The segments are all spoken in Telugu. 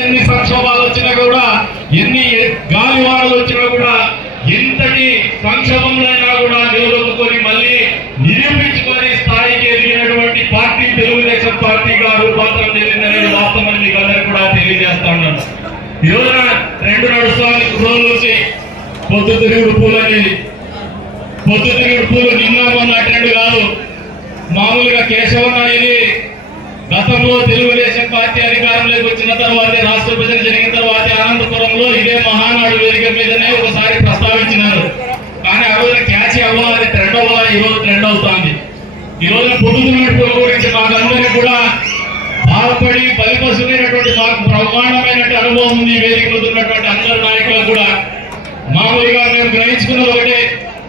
ఎన్ని సంక్షోభాలు వచ్చినా కూడా ఎన్ని గాలి వానలు వచ్చినా కూడా ఎంతటి సంక్షోభంలో కూడా నిలదొక్కుని మళ్ళీ నిరూపించుకొని స్థాయికి ఎదిగినటువంటి పార్టీ తెలుగుదేశం పార్టీగా రూపాంతరం చెందిందనే వాస్తవం మీకు కూడా తెలియజేస్తా ఉన్నాను. ఈరోజున రెండు నడుస్తామని రోజుల నుంచి పొద్దు తిరుగుడు అనేది పొద్దు తిరుగుడు పూలు నిన్న మొన్న అటెండ్ కాదు. మామూలుగా కేశవనాయుని గతంలో తెలుగు పార్టీ అధికారంలోకి వచ్చిన తర్వాత రాష్ట్ర విభజన జరిగిన తర్వాత అనంతపురంలో ఇదే మహానాడు వేదిక మీదనే ఒకసారి ప్రస్తావించినారు. కానీ ఆ రోజున క్యాచ్ అవ్వాలి ట్రెండ్ అవ్వాలి ఈ రోజు ట్రెండ్ అవుతుంది. ఈ రోజున పొద్దుతున్నట్టు గురించి మాకందరికీ కూడా బాధపడి బలిపసుమైనటువంటి మాకు ప్రమాణమైనటువంటి అనుభవం ఉంది. వేదికలు ఉన్నటువంటి అందరి నాయకులు కూడా. మామూలుగా మేము గ్రహించుకున్న ఒకటే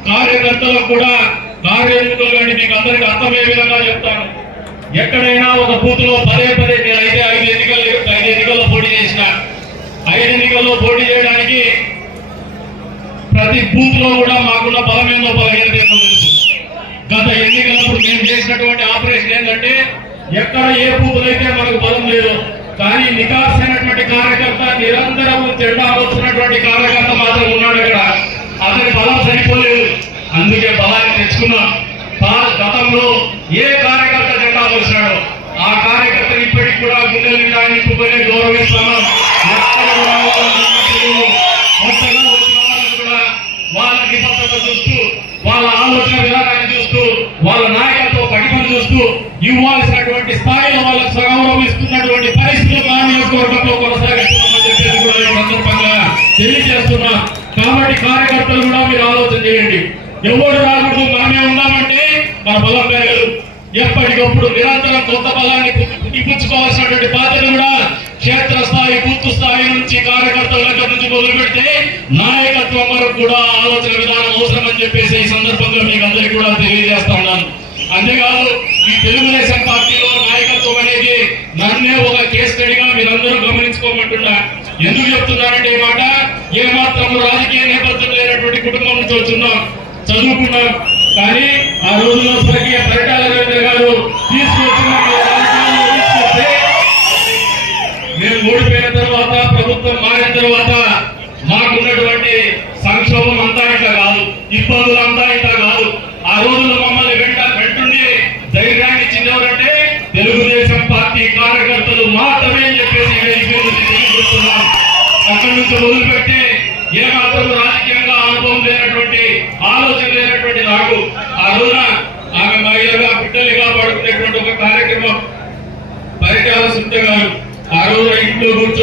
కార్యకర్తలకు కూడా కార్యకర్తలు కానీ మీకు అందరికీ అర్థమయ్యే విధంగా చెప్తాను. ఎక్కడైనా ఒక బూత్లో పదే పదే నేను ఐదు ఎన్నికలు ఎన్నికల్లో పోటీ చేసిన ఐదు ఎన్నికల్లో పోటీ చేయడానికి ప్రతి బూత్లో కూడా మాకున్న బలం ఏందో బలహీనత తెలుసు. గత ఎన్నికలప్పుడు మేము చేసినటువంటి ఆపరేషన్ ఏంటంటే ఎక్కడ ఏ బూతులు అయితే మనకు బలం లేదు కానీ నికాసైనటువంటి కార్యకర్త నిరంతరం జెండా వచ్చినటువంటి కార్యకర్త మాత్రం ఉన్నాడు అక్కడ. అతని బలం సరిపోలేదు. అందుకే బలాన్ని తెచ్చుకున్నాం. గతంలో ఏ కార్యకర్త జెండా వచ్చినాడో ఆ కార్యకర్తని ఇప్పటికి కూడా గుండెల గౌరవిస్తాము? నింపుకొని గౌరవిస్తున్నాం కొత్తగా వచ్చిన కూడా వాళ్ళ నిబద్ధత చూస్తూ వాళ్ళ ఆలోచన విధానాన్ని చూస్తూ వాళ్ళ నాయకత్వ పటిమను చూస్తూ ఇవ్వాల్సినటువంటి స్థాయిలో వాళ్ళకు సగౌరవం ఇస్తున్నటువంటి పరిస్థితులు మా నియోజకవర్గంలో కొనసాగిస్తున్నామని చెప్పేసి కూడా ఈ సందర్భంగా తెలియజేస్తున్నా. కాబట్టి కార్యకర్తలు కూడా మీరు ఆలోచన చేయండి. ఎవరు రాకూడదు మనమే ఉన్నామంటే మన బలం పెరగదు. ఎప్పటికప్పుడు నిరంతరం కొత్త బలాన్ని ఇప్పించుకోవాల్సినటువంటి క్షేత్ర స్థాయి బూత్ స్థాయి నుంచి కార్యకర్తల దగ్గర నుంచి మొదలు పెడితే నాయకత్వం వరకు కూడా ఆలోచన విధానం అవసరం అని చెప్పేసి ఈ సందర్భంగా మీకు అందరికీ కూడా తెలియజేస్తా ఉన్నాను. అంతేకాదు ఈ తెలుగుదేశం పార్టీలో నాయకత్వం అనేది నన్నే ఒక కేసు స్టడీగా మీరందరూ గమనించుకోమంటున్నా. ఎందుకు చెప్తున్నారంటే ఈ మాట? ఏమాత్రం రాజకీయ నేపథ్యం లేనటువంటి కుటుంబం నుంచి వచ్చున్నాం చదువుకున్నాం. కానీ ఆ రోజుల్లో స్వర్గీయ పరిటాల రవీంద్ర గారు తీసుకొచ్చిన ఇబ్బందులు అంతా ఇంత కాదు. ఆ రోజుల్లో మమ్మల్ని వెంట వెంటుండి ధైర్యాన్ని ఇచ్చినవరంటే తెలుగుదేశం పార్టీ కార్యకర్తలు మాత్రమే అని చెప్పేసి తెలియజేస్తున్నాం. అక్కడి నుంచి మొదలుపెట్టి ఏ మాత్రం రాజకీయంగా అనుభవం లేనటువంటి ఆలోచన లేనటువంటి నాకు ఆ రోజున ఆమె మహిళగా బిడ్డలుగా పడుకునేటువంటి ఒక కార్యక్రమం పరిటాల సుంట గారు ఆ రోజున ఇంట్లో కూర్చొని